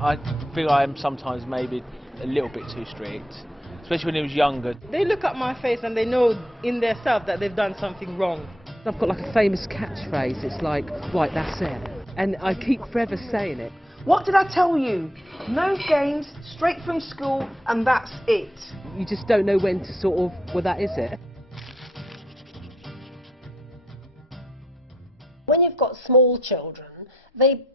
I feel I am sometimes maybe a little bit too strict, especially when he was younger. They look at my face and they know in their self that they've done something wrong. I've got like a famous catchphrase, it's like, right, that's it. And I keep forever saying it. What did I tell you? No games, straight from school, and that's it. You just don't know when to sort of, well, that is it. When you've got small children,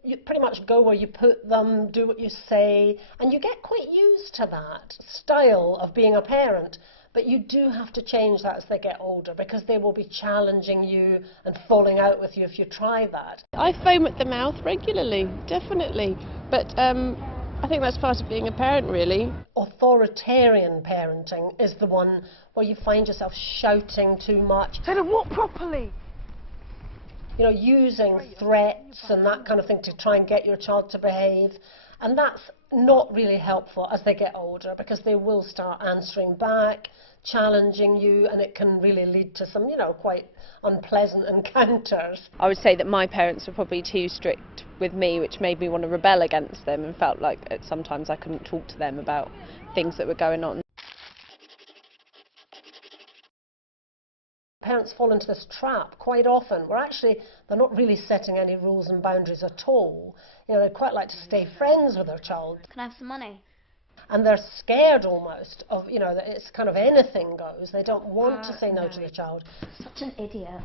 you pretty much go where you put them, do what you say, and you get quite used to that style of being a parent. But you do have to change that as they get older, because they will be challenging you and falling out with you if you try that. I foam at the mouth regularly, definitely. But I think that's part of being a parent, really. Authoritarian parenting is the one where you find yourself shouting too much. Say the what properly? You know, using threats and that kind of thing to try and get your child to behave. And that's not really helpful as they get older, because they will start answering back, challenging you, and it can really lead to some, you know, quite unpleasant encounters. I would say that my parents were probably too strict with me, which made me want to rebel against them, and felt like sometimes I couldn't talk to them about things that were going on. Parents fall into this trap quite often where actually they're not really setting any rules and boundaries at all. You know, they'd quite like to stay friends with their child. Can I have some money? And they're scared almost of, you know, that it's kind of anything goes. They don't want to say no to the child. Such an idiot.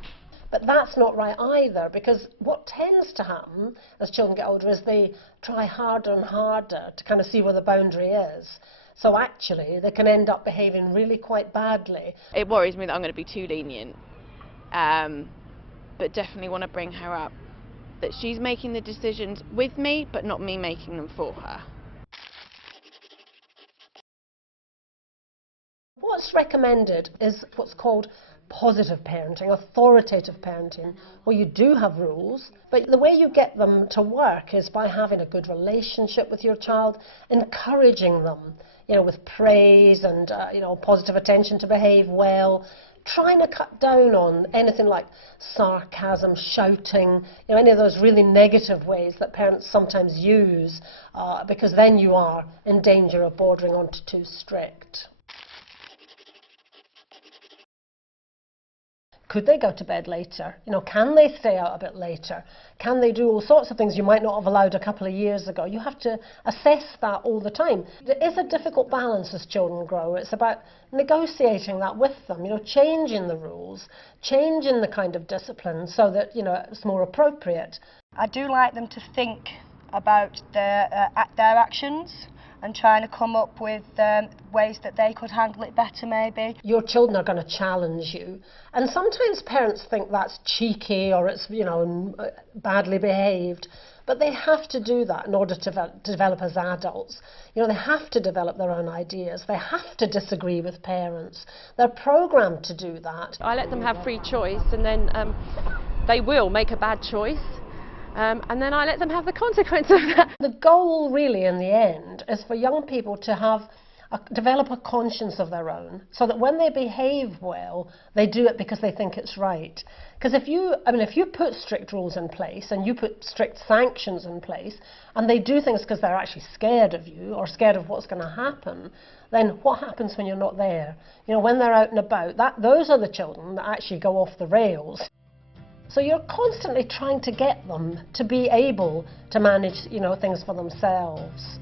But that's not right either, because what tends to happen as children get older is they try harder and harder to kind of see where the boundary is. So actually, they can end up behaving really quite badly. It worries me that I'm going to be too lenient, but definitely want to bring her up that she's making the decisions with me, but not me making them for her. What's recommended is what's called positive parenting, authoritative parenting, where you do have rules, but the way you get them to work is by having a good relationship with your child, encouraging them, you know, with praise and you know, positive attention to behave well, trying to cut down on anything like sarcasm, shouting, you know, any of those really negative ways that parents sometimes use, because then you are in danger of bordering onto too strict. Could they go to bed later? You know, can they stay out a bit later? Can they do all sorts of things you might not have allowed a couple of years ago? You have to assess that all the time. There is a difficult balance as children grow. It's about negotiating that with them, you know, changing the rules, changing the kind of discipline so that, you know, it's more appropriate. I do like them to think about their actions and trying to come up with ways that they could handle it better, maybe. Your children are going to challenge you, and sometimes parents think that's cheeky or it's, you know, badly behaved, but they have to do that in order to develop as adults. You know, they have to develop their own ideas, they have to disagree with parents. They're programmed to do that. I let them have free choice, and then they will make a bad choice. And then I let them have the consequence of that. The goal really in the end is for young people to develop a conscience of their own, so that when they behave well, they do it because they think it's right. Because if you put strict rules in place and you put strict sanctions in place, and they do things because they're actually scared of you or scared of what's going to happen, then what happens when you're not there? You know, when they're out and about, those are the children that actually go off the rails. So you're constantly trying to get them to be able to manage, you know, things for themselves.